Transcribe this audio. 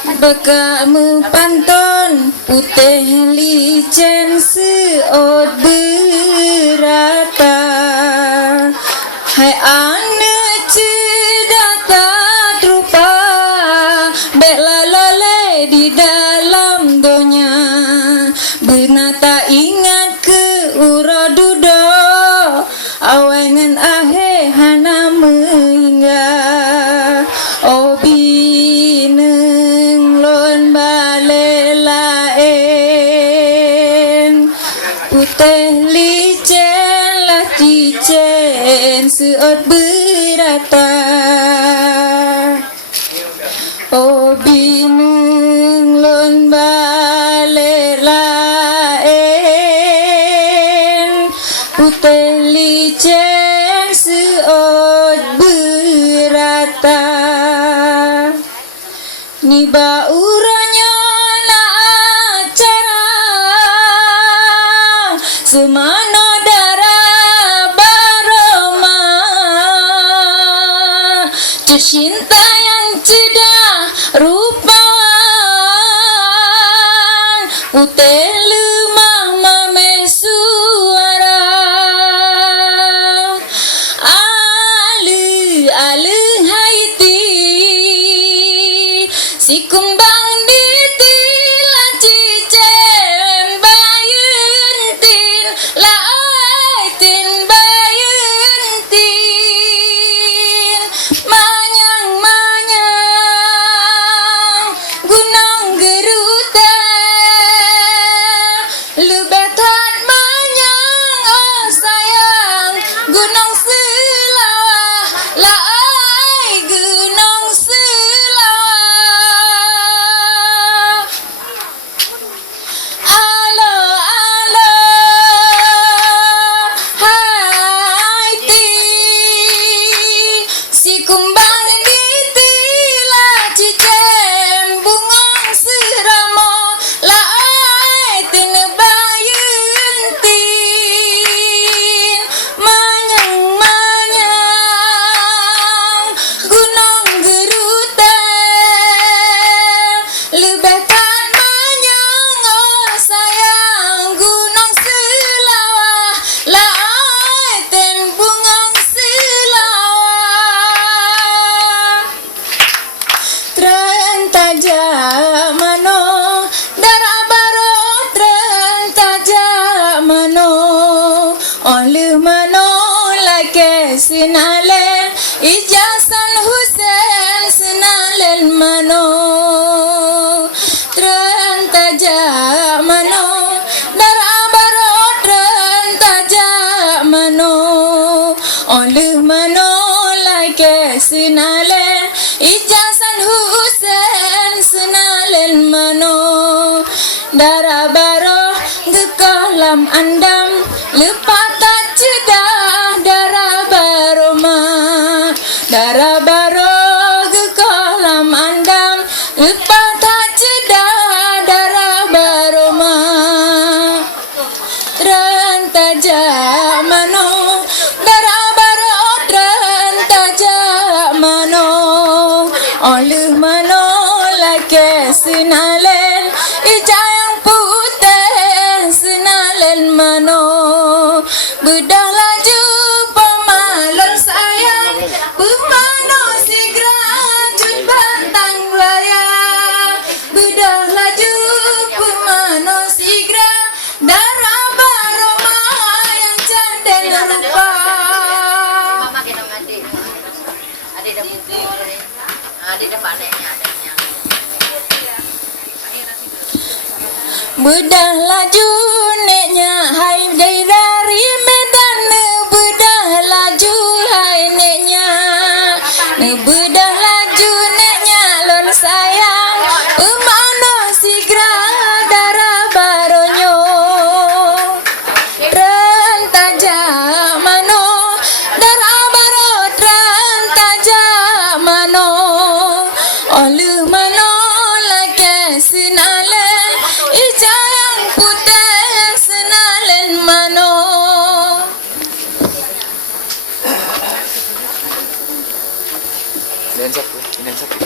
Beka mempantun putih licin seot berata. Hai ane cedata rupa bela lole di dalam donya. Benata ingat ke uradudo awengan ahe hana mehingga. Obi neng lon bale laen putih licin lah cicen seot berata. Obi neng lon bale laen putih licin seot berata. Niba uranya na acara semana dara baroma cinta yang cedah rupawan putih lemah mame suara alu haiti si kumbang di tila cicem bayuntin la aitin bayuntin manyang gunung geruta lebetan manyang oh sayang gunung selawah la ai gunung selawah. Alo alo haiti si kumbang di tila cicem bungong seramo la aitin bayuntin manyang gunung geruta lebetan manyang oh sayang gunung selawah la aitin bungong selawah. Trentaja mano darabaro trentaja mano oleh mano lake sinalen ijasan Husain sinalen mano trentaja mano darabaro trentaja mano oleh mano lake sinalen ijasan Husain sinalen mano darabaro gekolam andam lepata cedah darabaro ma darabaro gekolam andam lepata cedah darabaro ma trentaja mano darabaro trentaja mano oleh mano lake sinalen ijayang putih sinalen mano bedah laju pemalon sayang pemano sigra jut bantang raya bedah laju pemano sigra darah baroma yang candel rupa. Mama kita adik dah buku adik dah paneknya adanya. Bedah laju neknya hai dari Medan bedah laju hai neknya bedah laju neknya lon sayang pemano sigra darah baronyo trentaja mano darah baro trentaja mano oleh mano lake sinalen ijayang putih sinalen mano. Dan satu.